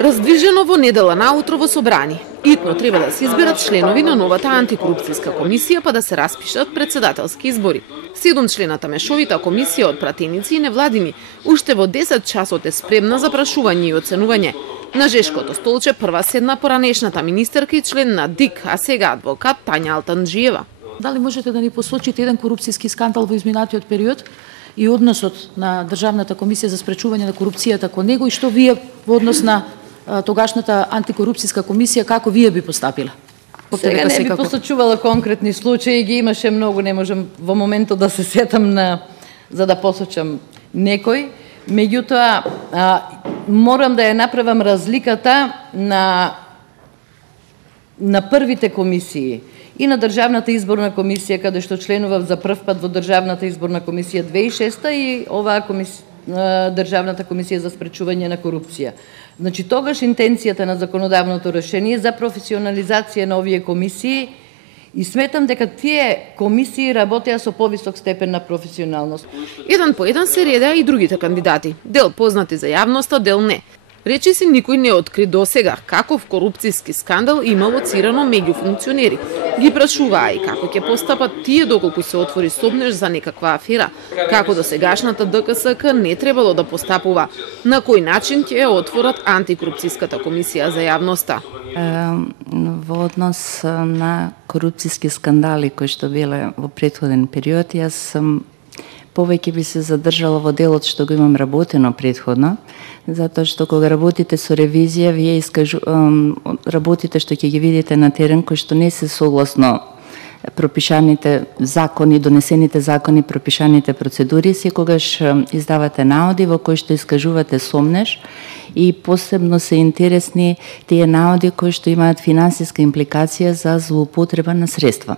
Раздвижено во недела наутро во собрание. Итно треба да се изберат членови на новата антикорупцијска комисија па да се распишат председателски избори. 7 члената мешовита комисија од пратеници и невладини уште во 10 часот е спремна за прашување и оценување. На жешкото столче прва седна поранешната министерка и член на ДИК, а сега адвокат Тања Алтанџиева. Дали можете да ни посочите еден корупцијски скандал во изминатиот период и односот на Државната комисија за спречување на корупцијата кон него и што вие во однос на тогашната антикорупцијска комисија како вие би постапиле? Сега не би посочувала конкретни случаи, ги имаше многу, не можам во моментот да се сетам за да посочам некој. Меѓутоа, морам да ја направам разликата на првите комисии и на Државната изборна комисија, каде што членував за прв пат во Државната изборна комисија 2006 и оваа Државната комисија за спречување на корупција. Значи, тогаш интенцијата на законодавното решение за професионализација на овие комисии и сметам дека тие комисии работеа со повисок степен на професионалност. Еден по еден се редеа и другите кандидати. Дел познати за јавноста, дел не. Речиси никој не откри досега каков корупцијски скандал има лоцирано меѓу функционери. Ги прашуваа и како ќе постапат тие доколку се отвори сомнеж за некаква афера, како досегашната ДКСК не требало да постапува, на кој начин ќе ја отворат антикорупцијската комисија за јавноста. Во однос на корупцијски скандали кои што биле во претходен период, јас повеќе би се задржала во делот што го имам работено претходно, затоа што кога работите со ревизија, вие работите што ќе ги видите на терен, кои што не се согласно пропишаните закони, донесените закони, пропишаните процедури, секогаш издавате наоди во кои што искажувате сомнеж и посебно се интересни тие наоди кои што имаат финансиска импликација за злоупотреба на средства.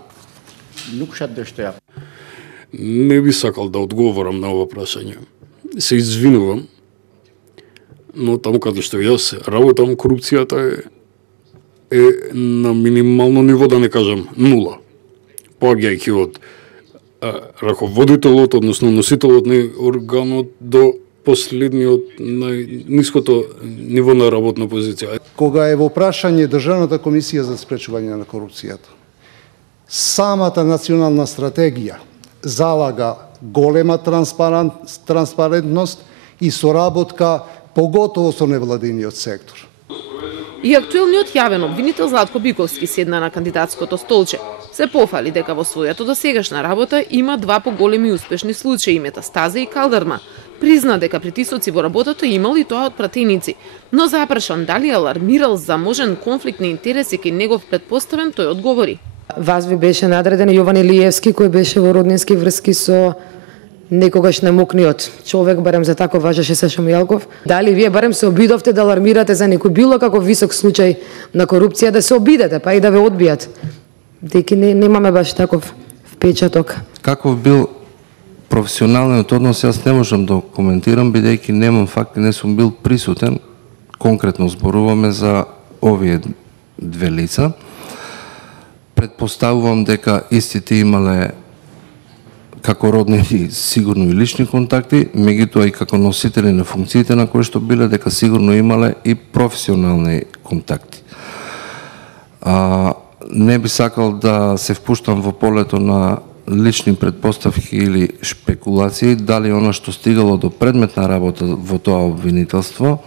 Не би сакал да одговорам на ова прашање. Се извинувам, но таму каде што јас работам, корупцијата е на минимално ниво, да не кажам нула. Поаѓајќи од раководителот, односно носителот на органот до последниот најниското ниво на работна позиција. Кога е во прашање Државната комисија за спречување на корупцијата, самата национална стратегија залага голема транспарентност и соработка, поготово со невладиниот сектор. И актуелниот јавен обвинител Златко Биковски седна на кандидатското столче. Се пофали дека во својата досегашна работа има два поголеми успешни случаи, Метастаза и Калдарма. Призна дека притисоци во работата имал и тоа од пратеници, но запрашан дали алармирал за можен конфликт на интереси кај негов претпоставен, тој одговори. Вас ви беше надреден Јован Илиевски, кој беше во роднински врски со некогаш немокниот човек, барем за тако важеше Сашо Мијалков. Дали вие барем се обидовте да алармирате за некој било каков висок случај на корупција, да се обидете, па и да ве одбијат? Деки немаме баш таков впечаток. Каков бил професионалниот однос, јас не можам да коментирам, бидејќи немам факти, не сум бил присутен. Конкретно зборуваме за овие две лица. Предпоставувам дека истите имале како роднини сигурно и лични контакти, меѓутоа и како носители на функциите на кои што биле, дека сигурно имале и професионални контакти. Не би сакал да се впуштам во полето на лични предпоставки или шпекулации, дали она што стигало до предметна работа во тоа обвинителство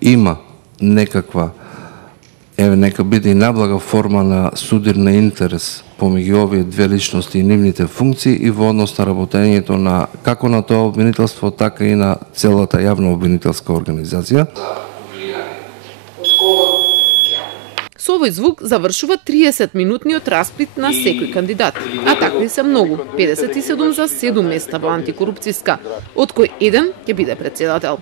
има некаква, нека биде и наблага форма на судирна интерес помеѓу овие две личности и нивните функции и во однос на работењето на како на тоа обвинителство, така и на целата јавна обвинителска организација. Со овој звук завршува 30-минутниот расплит на секој кандидат, а такви се многу, 57 за 7 места во антикорупцијска, од кој еден ќе биде председател.